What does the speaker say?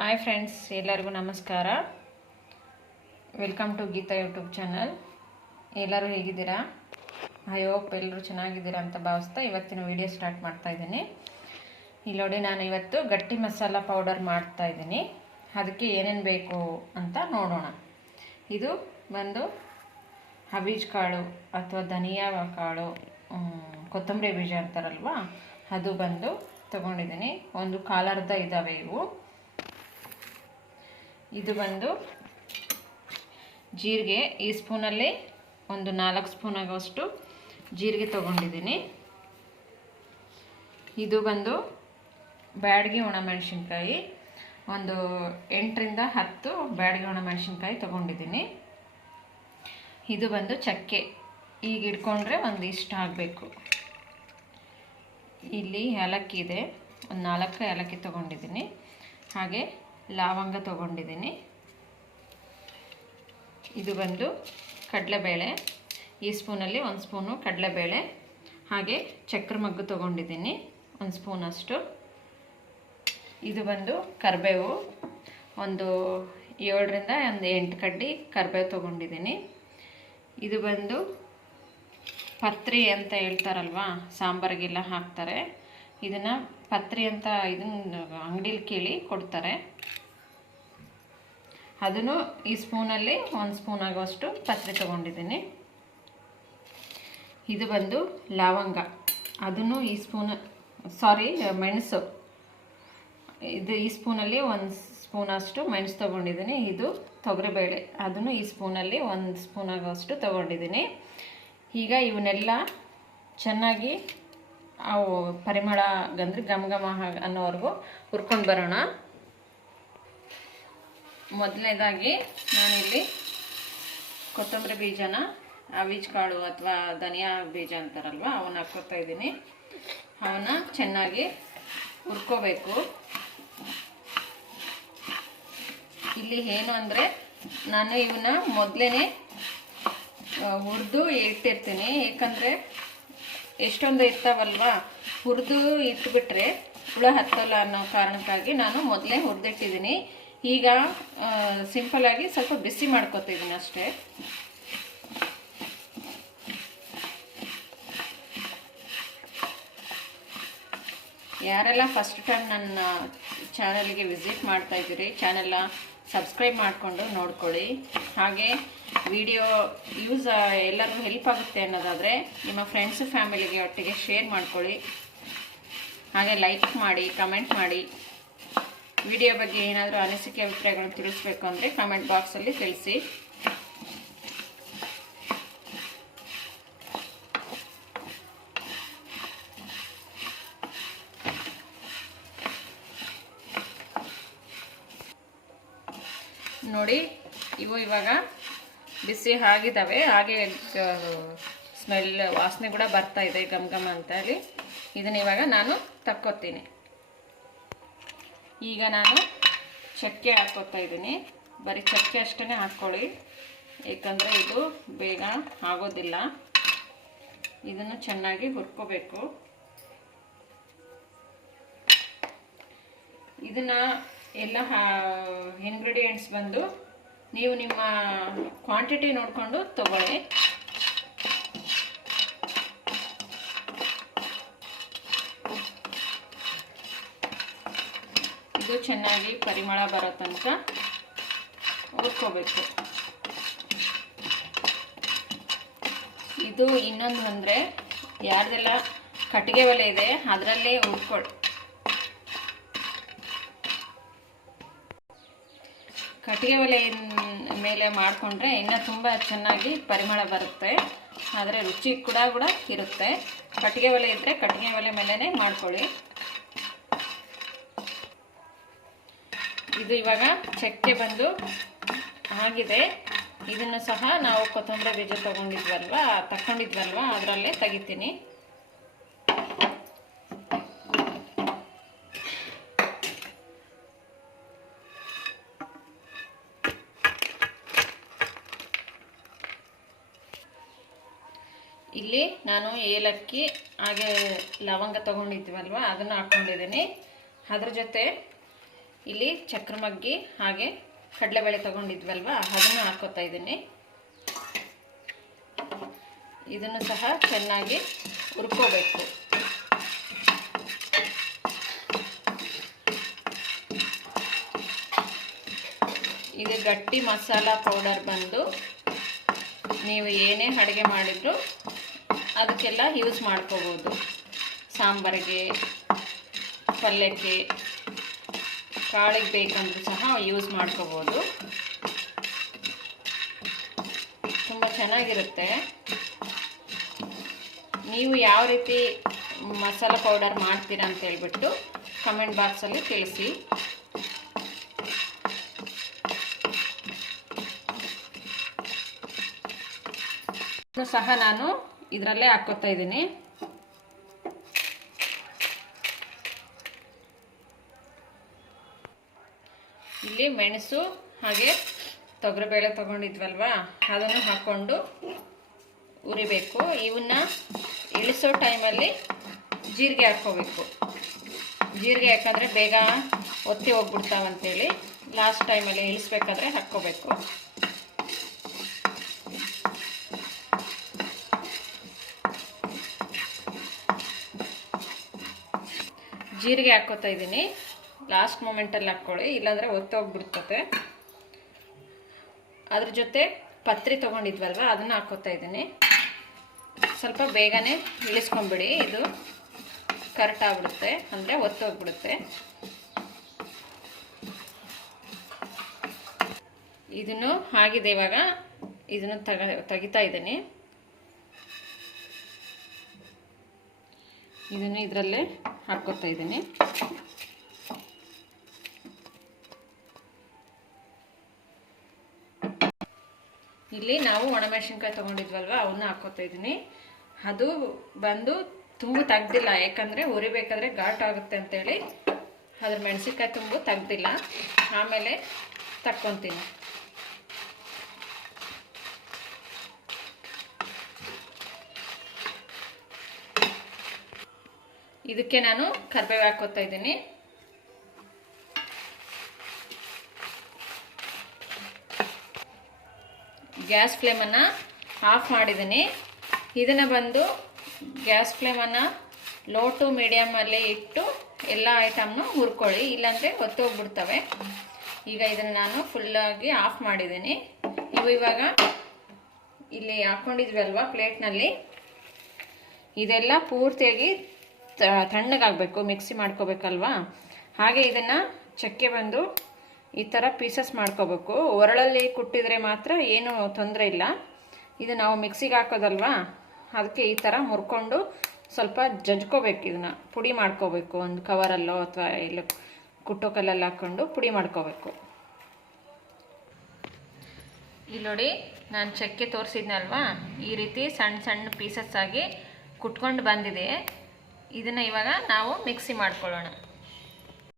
Hi friends ಎಲ್ಲರಿಗೂ ನಮಸ್ಕಾರ. Welcome to Geeta YouTube channel ಎಲ್ಲರೂ ಹೇಗಿದ್ದೀರಾ? ಐ ಹೋಪ್ ಎಲ್ಲರೂ ಚೆನ್ನಾಗಿದ್ದೀರಾ ಅಂತ ಭಾವಿಸ್ತಾ ಇವತ್ತಿನ ವಿಡಿಯೋ ಸ್ಟಾರ್ಟ್ ಮಾಡ್ತಾ ಇದ್ದೀನಿ. ಇಲ್ಲಿ ನೋಡಿ ನಾನು ಇವತ್ತು ಗಟ್ಟಿ ಮಸಾಲ ಪೌಡರ್ ಮಾಡ್ತಾ ಇದ್ದೀನಿ. ಅದಕ್ಕೆ ಏನೇನು ಬೇಕು ಅಂತ ನೋಡೋಣ. ಇದು ಬಂದು ಹಬೀಜ್ ಕಾಳು ಅಥವಾ ಧನಿಯಾ ಕಾಳು ಕೊತ್ತಂಬರಿ ಬೀಜ ಅಂತಾರಲ್ವಾ? ಅದು ಬಂದು ತಗೊಂಡಿದ್ದೀನಿ. ಒಂದು ಕಾಲರ್ಧ ಇದ್ದಾವೆ ಇವು. ಇದು ಬಂದು ಜೀರಿಗೆ ಈ ಸ್ಪೂನಲ್ಲಿ ಒಂದು ನಾಲ್ಕು ಸ್ಪೂನ್ ಆಗೋಷ್ಟು ಜೀರಿಗೆ ತೊಗೊಂಡಿದ್ದೀನಿ. ಇದು ಬಂದು ಬ್ಯಾಡಗಿ ಒಣಮೆಣಸಿನ್ಕಾಯಿ ಒಂದು ಎಂಟರಿಂದ ಹತ್ತು ಬ್ಯಾಡಗಿ ಒಣಮೆಣಸಿನ್ಕಾಯಿ ತೊಗೊಂಡಿದ್ದೀನಿ. ಇದು ಬಂದು ಚಕ್ಕೆ. ಈಗ ಇಟ್ಕೊಂಡ್ರೆ ಒಂದು ಇಷ್ಟ ಆಗಬೇಕು. ಇಲ್ಲಿ ಏಲಕ್ಕಿ ಇದೆ. ಒಂದು ನಾಲ್ಕು ಏಲಕ್ಕಿ ತೊಗೊಂಡಿದ್ದೀನಿ. ಹಾಗೆ ಲವಂಗ ತೊಗೊಂಡಿದ್ದೀನಿ. ಇದು ಬಂದು ಕಡಲೆಬೇಳೆ. ಈ ಸ್ಪೂನಲ್ಲಿ ಒಂದು ಸ್ಪೂನು ಕಡಲೆಬೇಳೆ. ಹಾಗೆ ಚಕ್ರ ಮಗ್ಗು ತೊಗೊಂಡಿದ್ದೀನಿ, ಒಂದು ಸ್ಪೂನಷ್ಟು ಇದು ಬಂದು ಕರಿಬೇವು. ಒಂದು ಏಳರಿಂದ ಒಂದು ಎಂಟು ಕಡ್ಡಿ ಕರಿಬೇವು ತೊಗೊಂಡಿದ್ದೀನಿ. ಇದು ಬಂದು ಪತ್ರಿ ಅಂತ ಹೇಳ್ತಾರಲ್ವಾ, ಸಾಂಬಾರಿಗೆಲ್ಲ ಹಾಕ್ತಾರೆ. ಇದನ್ನು ಪತ್ರಿ ಅಂತ ಇದನ್ನ ಅಂಗಡಿಲಿ ಕೇಳಿ ಕೊಡ್ತಾರೆ. ಅದನ್ನು ಈ ಸ್ಪೂನಲ್ಲಿ ಒಂದು ಸ್ಪೂನ್ ಆಗುವಷ್ಟು ಪತ್ರಿ ತೊಗೊಂಡಿದ್ದೀನಿ. ಇದು ಬಂದು ಲವಂಗ. ಅದನ್ನು ಈ ಸ್ಪೂನ್, ಸಾರಿ, ಮೆಣಸು. ಇದು ಈ ಸ್ಪೂನಲ್ಲಿ ಒಂದು ಸ್ಪೂನಷ್ಟು ಮೆಣಸು ತೊಗೊಂಡಿದ್ದೀನಿ. ಇದು ತೊಗರಿಬೇಳೆ. ಅದನ್ನು ಈ ಸ್ಪೂನಲ್ಲಿ ಒಂದು ಸ್ಪೂನ್ ಆಗೋಷ್ಟು ತೊಗೊಂಡಿದ್ದೀನಿ. ಈಗ ಇವನ್ನೆಲ್ಲ ಚೆನ್ನಾಗಿ ಅವು ಪರಿಮಳ ಗಂದ್ರೆ ಘಮ ಘಮ ಅನ್ನೋವರೆಗೂ ಹುರ್ಕೊಂಡು ಬರೋಣ. ಮೊದಲನೇದಾಗಿ ನಾನಿಲ್ಲಿ ಕೊತ್ತಂಬರಿ ಬೀಜನ ಅವೀಜ್ ಕಾಳು ಅಥವಾ ಧನಿಯಾ ಬೀಜ ಅಂತಾರಲ್ವ, ಅವನ್ನ ಹಾಕ್ಕೊತಾ ಇದ್ದೀನಿ. ಅವನ್ನ ಚೆನ್ನಾಗಿ ಹುರ್ಕೋಬೇಕು. ಇಲ್ಲಿ ಏನು ಅಂದರೆ ನಾನು ಇವನ್ನ ಮೊದಲೇ ಹುರಿದು ಇಟ್ಟಿರ್ತೀನಿ. ಏಕೆಂದರೆ ಎಷ್ಟೊಂದು ಇರ್ತಾವಲ್ವಾ? ಹುರಿದು ಇಟ್ಬಿಟ್ರೆ ಹುಳ ಹತ್ತಲ್ಲ ಅನ್ನೋ ಕಾರಣಕ್ಕಾಗಿ ನಾನು ಮೊದಲೇ ಹುರಿದಿಟ್ಟಿದ್ದೀನಿ. ಈಗ ಸಿಂಪಲಾಗಿ ಸ್ವಲ್ಪ ಬಿಸಿ ಮಾಡ್ಕೊತಿದ್ದೀನಿ ಅಷ್ಟೇ. ಯಾರೆಲ್ಲ ಫಸ್ಟ್ ಟೈಮ್ ನನ್ನ ಚಾನಲ್ಗೆ ವಿಸಿಟ್ ಮಾಡ್ತಾ ಇದ್ದೀರಿ ಚಾನೆಲ್ನ ಸಬ್ಸ್ಕ್ರೈಬ್ ಮಾಡಿಕೊಂಡು ನೋಡ್ಕೊಳ್ಳಿ. ಹಾಗೆ ವಿಡಿಯೋ ಯೂಸ್ ಎಲ್ಲರಿಗೂ ಹೆಲ್ಪ್ ಆಗುತ್ತೆ ಅನ್ನೋದಾದರೆ ನಿಮ್ಮ ಫ್ರೆಂಡ್ಸು ಫ್ಯಾಮಿಲಿಗೆ ಒಟ್ಟಿಗೆ ಶೇರ್ ಮಾಡ್ಕೊಳ್ಳಿ. ಹಾಗೆ ಲೈಕ್ ಮಾಡಿ ಕಮೆಂಟ್ ಮಾಡಿ. ವಿಡಿಯೋ ಬಗ್ಗೆ ಏನಾದರೂ ಅನಿಸಿಕೆ, ಅಭಿಪ್ರಾಯಗಳನ್ನು ತಿಳಿಸ್ಬೇಕು ಅಂದರೆ ಕಮೆಂಟ್ ಬಾಕ್ಸಲ್ಲಿ ತಿಳಿಸಿ. ನೋಡಿ, ಇವು ಇವಾಗ ಬಿಸಿ ಆಗಿದ್ದಾವೆ ಹಾಗೆ ಸ್ಮೆಲ್ ವಾಸನೆ ಕೂಡ ಬರ್ತಾ ಇದೆ ಗಮ್ ಗಮ್ ಅಂತ ಹೇಳಿ. ಇದನ್ನ ಇವಾಗ ನಾನು ತಕ್ಕೋತೀನಿ. ಈಗ ನಾನು ಚಕ್ಕೆ ಹಾಕೋತಾ ಇದ್ದೀನಿ. ಬರೀ ಚಕ್ಕೆ ಅಷ್ಟೇ ಹಾಕ್ಕೊಳ್ಳಿ. ಏಕೆಂದರೆ ಇದು ಬೇಗ ಆಗೋದಿಲ್ಲ. ಇದನ್ನು ಚೆನ್ನಾಗಿ ಹುರ್ಕೋಬೇಕು. ಇದನ್ನ ಎಲ್ಲ ಇಂಗ್ರೀಡಿಯೆಂಟ್ಸ್ ಬಂದು ನೀವು ನಿಮ್ಮ ಕ್ವಾಂಟಿಟಿ ನೋಡಿಕೊಂಡು ತಗೊಳ್ಳಿ. ಇದು ಚೆನ್ನಾಗಿ ಪರಿಮಳ ಬರೋ ತನಕ ಹುರ್ಕೋಬೇಕು. ಇದು ಇನ್ನೊಂದು ಅಂದರೆ ಯಾರ್ದೆಲ್ಲ ಕಟ್ಟಿಗೆ ಒಲೆ ಇದೆ, ಅದರಲ್ಲೇ ಹುರ್ಕೊಳ್ಳಿ ಕಟ್ಟಿಗೆ ಒಲೆ ಮೇಲೆ ಮಾಡಿಕೊಂಡ್ರೆ ಇನ್ನೂ ತುಂಬ ಚೆನ್ನಾಗಿ ಪರಿಮಳ ಬರುತ್ತೆ. ಆದರೆ ರುಚಿ ಕೂಡ ಕೂಡ ಇರುತ್ತೆ. ಕಟ್ಟಿಗೆ ಒಲೆ ಇದ್ದರೆ ಕಟ್ಟಿಗೆ ಒಲೆ ಮೇಲೇ ಮಾಡ್ಕೊಳ್ಳಿ. ಇದು ಇವಾಗ ಚಕ್ಕೆ ಬಂದು ಆಗಿದೆ. ಇದನ್ನು ಸಹ ನಾವು ಕೊತ್ತಂಬರಿ ಬೀಜ ತೊಗೊಂಡಿದ್ವಲ್ವ? ತಗೊಂಡಿದ್ವಲ್ವ ಅದರಲ್ಲೇ ತೆಗಿತೀನಿ. ಇಲ್ಲಿ ನಾನು ಏಲಕ್ಕಿ, ಹಾಗೆ ಲವಂಗ ತೊಗೊಂಡಿದ್ವಲ್ವ, ಅದನ್ನು ಹಾಕ್ಕೊಂಡಿದ್ದೀನಿ ಅದ್ರ ಜೊತೆ ಇಲ್ಲಿ ಚಕ್ರಮಗ್ಗಿ, ಹಾಗೆ ಕಡಲೆಬೇಳೆ ತೊಗೊಂಡಿದ್ವಲ್ವ, ಅದನ್ನು ಹಾಕೋತಾ ಇದ್ದೀನಿ. ಇದನ್ನು ಸಹ ಚೆನ್ನಾಗಿ ಹುರ್ಕೋಬೇಕು. ಇದು ಗಟ್ಟಿ ಮಸಾಲ ಪೌಡರ್ ಬಂದು ನೀವು ಏನೇ ಅಡುಗೆ ಮಾಡಿದರೂ ಅದಕ್ಕೆಲ್ಲ ಯೂಸ್ ಮಾಡ್ಕೋಬೋದು. ಸಾಂಬಾರಿಗೆ, ಪಲ್ಯಕ್ಕೆ, ಕಾಳಿಗೆ ಬೇಕಂದ್ರೂ ಸಹ ಯೂಸ್ ಮಾಡ್ಕೋಬೋದು. ತುಂಬ ಚೆನ್ನಾಗಿರುತ್ತೆ. ನೀವು ಯಾವ ರೀತಿ ಮಸಾಲ ಪೌಡರ್ ಮಾಡ್ತೀರಾ ಅಂತ ಹೇಳ್ಬಿಟ್ಟು ಕಮೆಂಟ್ ಬಾಕ್ಸಲ್ಲಿ ತಿಳಿಸಿ. ಸಹ ನಾನು ಇದರಲ್ಲೇ ಹಾಕೋತಾ ಇದ್ದೀನಿ. ಇಲ್ಲಿ ಮೆಣಸು ಹಾಗೆ ತೊಗರಿಬೇಳೆ ತೊಗೊಂಡಿದ್ವಲ್ವಾ? ಅದನ್ನು ಹಾಕ್ಕೊಂಡು ಉರಿಬೇಕು. ಇವನ್ನ ಇಳಿಸೋ ಟೈಮಲ್ಲಿ ಜೀರಿಗೆ ಹಾಕ್ಕೋಬೇಕು. ಜೀರಿಗೆ ಯಾಕಂದರೆ ಬೇಗ ಒತ್ತಿ ಹೋಗ್ಬಿಡ್ತಾವಂತೇಳಿ. ಲಾಸ್ಟ್ ಟೈಮಲ್ಲಿ ಇಳಿಸ್ಬೇಕಾದ್ರೆ ಹಾಕ್ಕೋಬೇಕು. ಜೀರಿಗೆ ಹಾಕ್ಕೋತಾ ಇದ್ದೀನಿ. ಲಾಸ್ಟ್ ಮೂಮೆಂಟಲ್ಲಿ ಹಾಕ್ಕೊಳ್ಳಿ ಇಲ್ಲಾಂದರೆ ಒತ್ತೋಗ್ಬಿಡ್ತತೆ ಅದ್ರ ಜೊತೆ ಪತ್ರಿ ತೊಗೊಂಡಿದ್ವಲ್ವ, ಅದನ್ನು ಹಾಕೋತಾ ಇದ್ದೀನಿ. ಸ್ವಲ್ಪ ಬೇಗನೆ ಇಳಿಸ್ಕೊಂಬಿಡಿ, ಇದು ಕರೆಕ್ಟ್ ಆಗ್ಬಿಡುತ್ತೆ, ಅಂದರೆ ಒತ್ತೋಗ್ಬಿಡುತ್ತೆ ಇದನ್ನು ಆಗಿದೆ ಇವಾಗ, ಇದನ್ನು ತಗ, ತೆಗಿತಾ ಇದ್ದೀನಿ. ಇದನ್ನು ಇದರಲ್ಲೇ ಹಾಕ್ಕೊತಾ ಇದ್ದೀನಿ. ಇಲ್ಲಿ ನಾವು ಒಣಮೆಣಸಿನ್ಕಾಯಿ ತೊಗೊಂಡಿದ್ವಲ್ವ ಅವನ್ನ ಹಾಕ್ಕೊತಾ ಇದ್ದೀನಿ. ಅದು ಬಂದು ತುಂಬ ತೆಗ್ದಿಲ್ಲ, ಯಾಕಂದರೆ ಉರಿಬೇಕಾದ್ರೆ ಘಾಟ್ ಆಗುತ್ತೆ ಅಂತೇಳಿ. ಅದ್ರ ಮೆಣಸಿನ್ಕಾಯಿ ತುಂಬು ತೆಗ್ದಿಲ್ಲ, ಆಮೇಲೆ ತಕ್ಕೊತೀನಿ. ಇದಕ್ಕೆ ನಾನು ಕರ್ಬೇವು ಹಾಕೋತಾ ಇದ್ದೀನಿ. ಗ್ಯಾಸ್ ಫ್ಲೇಮನ್ನು ಆಫ್ ಮಾಡಿದ್ದೀನಿ. ಇದನ್ನು ಬಂದು ಗ್ಯಾಸ್ ಫ್ಲೇಮನ್ನು ಲೋ ಟು ಮೀಡಿಯಮಲ್ಲಿ ಇಟ್ಟು ಎಲ್ಲ ಐಟಮ್ನು ಹುರ್ಕೊಳ್ಳಿ, ಇಲ್ಲಾಂದರೆ ಹೊತ್ತೋಗ್ಬಿಡ್ತವೆ ಈಗ ಇದನ್ನು ನಾನು ಫುಲ್ಲಾಗಿ ಆಫ್ ಮಾಡಿದ್ದೀನಿ. ಇವು ಇವಾಗ ಇಲ್ಲಿ ಹಾಕ್ಕೊಂಡಿದ್ವಲ್ವ ಪ್ಲೇಟ್ನಲ್ಲಿ ಇದೆಲ್ಲ ಪೂರ್ತಿಯಾಗಿ ತಣ್ಣಗಾಗಬೇಕು ಮಿಕ್ಸಿ ಮಾಡ್ಕೋಬೇಕಲ್ವಾ? ಹಾಗೆ ಇದನ್ನು ಚಕ್ಕೆ ಬಂದು ಈ ಥರ ಪೀಸಸ್ ಮಾಡ್ಕೋಬೇಕು. ಒರಳಲ್ಲಿ ಕುಟ್ಟಿದರೆ ಮಾತ್ರ ಏನು ತೊಂದರೆ ಇಲ್ಲ. ಇದು ನಾವು ಮಿಕ್ಸಿಗೆ ಹಾಕೋದಲ್ವಾ? ಅದಕ್ಕೆ ಈ ಥರ ಮುರ್ಕೊಂಡು ಸ್ವಲ್ಪ ಜಜ್ಕೋಬೇಕು ಇದನ್ನು. ಪುಡಿ ಮಾಡ್ಕೋಬೇಕು, ಒಂದು ಕವರಲ್ಲೋ ಅಥವಾ ಎಲ್ಲ ಕುಟ್ಟೋ ಕಲ್ಲಲ್ಲಿ ಹಾಕ್ಕೊಂಡು ಪುಡಿ ಮಾಡ್ಕೋಬೇಕು. ಇಲ್ಲಿ ನೋಡಿ, ನಾನು ಚಕ್ಕೆ ತೋರಿಸಿದ್ನಲ್ವಾ? ಈ ರೀತಿ ಸಣ್ಣ ಸಣ್ಣ ಪೀಸಸ್ ಆಗಿ ಕುಟ್ಕೊಂಡು ಬಂದಿದೆ. ಇದನ್ನು ಇವಾಗ ನಾವು ಮಿಕ್ಸಿ ಮಾಡ್ಕೊಳ್ಳೋಣ.